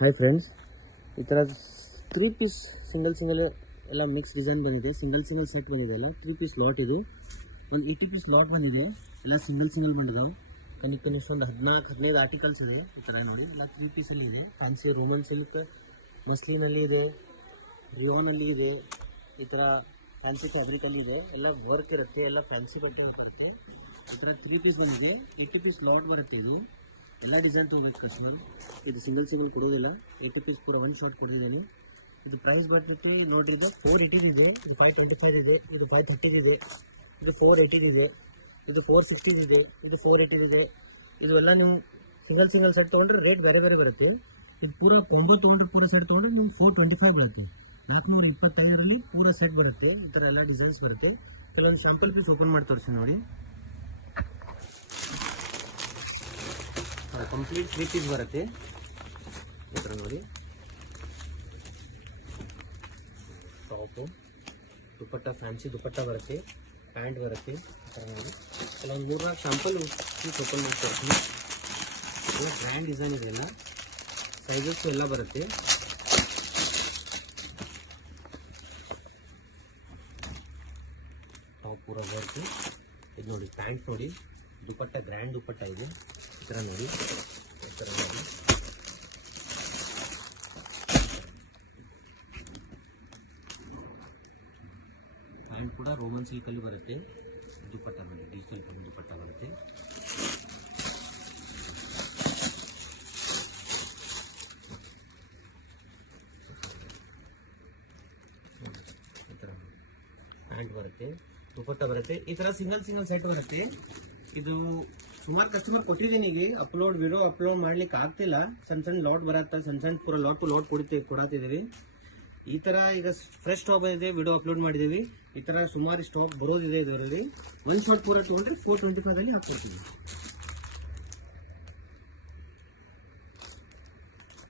Hi friends, ಈ ಥರ 3 piece single ಎಲ್ಲ ಮಿಕ್ಸ್ ಡಿಸೈನ್ ಬಂದಿದೆ. ಸಿಂಗಲ್ ಸೆಟ್ ಬಂದಿದೆ ಅಲ್ಲ, 3 ಪೀಸ್ ಲಾಟ್ ಇದೆ. ಒಂದು 80 ಪೀಸ್ ಲಾಟ್ ಬಂದಿದೆ. ಎಲ್ಲ ಸಿಂಗಲ್ ಬಂದಿದ್ದಾವೆ. ಕನಿಷ್ಠ ಒಂದು 14-15 ಆರ್ಟಿಕಲ್ಸ್ ಇದೆ. ಈ ಥರ ನೋಡಿ, ಎಲ್ಲ 3 ಪೀಸಲ್ಲಿ ಇದೆ. ಫ್ಯಾನ್ಸಿ ರೋಮನ್ ಸಿಲ್ಕ್ ಮಸ್ಲಿನಲ್ಲಿ ಇದೆ, ರಿಯೋನಲ್ಲಿ ಇದೆ, ಈ ಥರ ಫ್ಯಾನ್ಸಿ ಫ್ಯಾಬ್ರಿಕಲ್ಲಿ ಇದೆ. ಎಲ್ಲ ವರ್ಕ್ ಇರುತ್ತೆ, ಎಲ್ಲ ಫ್ಯಾನ್ಸಿ ಬಟ್ಟೆ ಇರುತ್ತೆ. ಈ ಥರ 3 ಪೀಸ್ ಬಂದಿದೆ. 80 ಪೀಸ್ ಲಾಟ್ ಬರುತ್ತೆ. ಇದು ಎಲ್ಲ ಡಿಸೈನ್ ತೊಗೋಬೇಕು ಕಸ್ಟಮರ್. ಇದು ಸಿಂಗಲ್ ಕೊಡೋದಿಲ್ಲ. 80 ಪೀಸ್ ಪೂರ ಒಂದು ಶಾರ್ಟ್ ಕೊಡೋದಿಲ್ಲ. ಇದು ಪ್ರೈಸ್ ಬಂದ್ಬಿಟ್ಟು ನೋಡ್ರಿ, ಇದು 480 ಇದೆ, ಇದು 525 ಇದೆ, ಇದು 530 ಇದೆ, ಇದು 480 ಇದೆ, ಇದು 460 ಇದೆ, ಇದು 480 ಇದೆ. ಇದು ಎಲ್ಲ ನೀವು ಸಿಂಗಲ್ ಸೆಟ್ ತೊಗೊಂಡ್ರೆ ರೇಟ್ ಬೇರೆ ಬರುತ್ತೆ. ಇದು ಪೂರ ಕೊಂಬೋ ತೊಗೊಂಡ್ರೆ ಪೂರ ಸೆಟ್ ತೊಗೊಂಡ್ರೆ ನಿಮ್ಗೆ 425 ಬರುತ್ತೆ. 425ರಲ್ಲಿ ಪೂರ ಸೆಟ್ ಬರುತ್ತೆ. ಈ ಥರ ಎಲ್ಲ ಡಿಸೈನ್ಸ್ ಬರುತ್ತೆ. ಕೆಲವೊಂದು ಶಾಂಪಲ್ ಪೀಸ್ ಓಪನ್ ಮಾಡಿ ತೋರಿಸಿ ನೋಡಿ. ಕಂಪ್ಲೀಟ್ 3 ಪೀಸ್ ಬರುತ್ತೆ. ಈ ಥರ ನೋಡಿ, ಟಾಪು, ದುಪಟ್ಟ, ಫ್ಯಾನ್ಸಿ ದುಪಟ್ಟ ಬರುತ್ತೆ, ಪ್ಯಾಂಟ್ ಬರುತ್ತೆ. ಈ ಥರ ನೋಡಿ, ಕೆಲವೊಂದು 3-4 ಶಾಂಪಲ್ ಪೀಸ್ ಓಪನ್ ಮಾಡಿ ತೋರಿಸ್ತೀನಿ. ಎಲ್ಲ ಗ್ರ್ಯಾಂಡ್ ಡಿಸೈನ್ ಇದೆ. ಎಲ್ಲ ಸೈಜಸ್ ಎಲ್ಲ ಬರುತ್ತೆ. ಟಾಪ್ ಪೂರ ಬರುತ್ತೆ. ಇದು ನೋಡಿ, ಪ್ಯಾಂಟ್ ನೋಡಿ, ದುಪಟ್ಟ ಗ್ರ್ಯಾಂಡ್ ದುಪಟ್ಟ ಇದೆ. ಈ ಥರ ನೋಡಿ, ಈ ಥರ ನೋಡಿ. ಪ್ಯಾಂಟ್ ಕೂಡ ರೋಮನ್ ಸಿಲ್ಕಲ್ಲಿ ಬರುತ್ತೆ. ದುಪಟ್ಟ ನೋಡಿ, ಡಿಜಿಟಲ್ ಪ್ರಿಂಟ್ ದುಪಟ್ಟ ಬರುತ್ತೆ. ಈ ಥರ ಪ್ಯಾಂಟ್ ಬರುತ್ತೆ, ದುಪಟ್ಟ ಬರುತ್ತೆ. ಈ ಥರ ಸಿಂಗಲ್ ಸೆಟ್ ಬರುತ್ತೆ. ಇದು ಸುಮಾರು ಕಸ್ಟಮರ್ ಕೊಟ್ಟಿದ್ದೀನಿ. ಈಗ ವಿಡಿಯೋ ಅಪ್ಲೋಡ್ ಮಾಡ್ಲಿಕ್ಕೆ ಆಗ್ತಿಲ್ಲ. ಸಣ್ಣ ಲಾಟ್ ಬರುತ್ತೆ. ಸಣ್ಣ ಪೂರ ಲಾಟ್ ಟು ಲಾಟ್ ಕೊಡತ್ತಿದ್ದೀವಿ. ಈ ಥರ ಈಗ ಫ್ರೆಶ್ ಸ್ಟಾಕ್ ಬಂದಿದೆ, ವಿಡಿಯೋ ಅಪ್ಲೋಡ್ ಮಾಡಿದ್ದೀವಿ. ಈ ಥರ ಸುಮಾರು ಸ್ಟಾಕ್ ಬರೋದಿದೆ. ಇದರಲ್ಲಿ ಒಂದು ಶಾರ್ಟ್ ಪೂರ ತೊಗೊಂಡ್ರೆ 425 ಹಾಕ್ಕೊಡ್ತೀವಿ.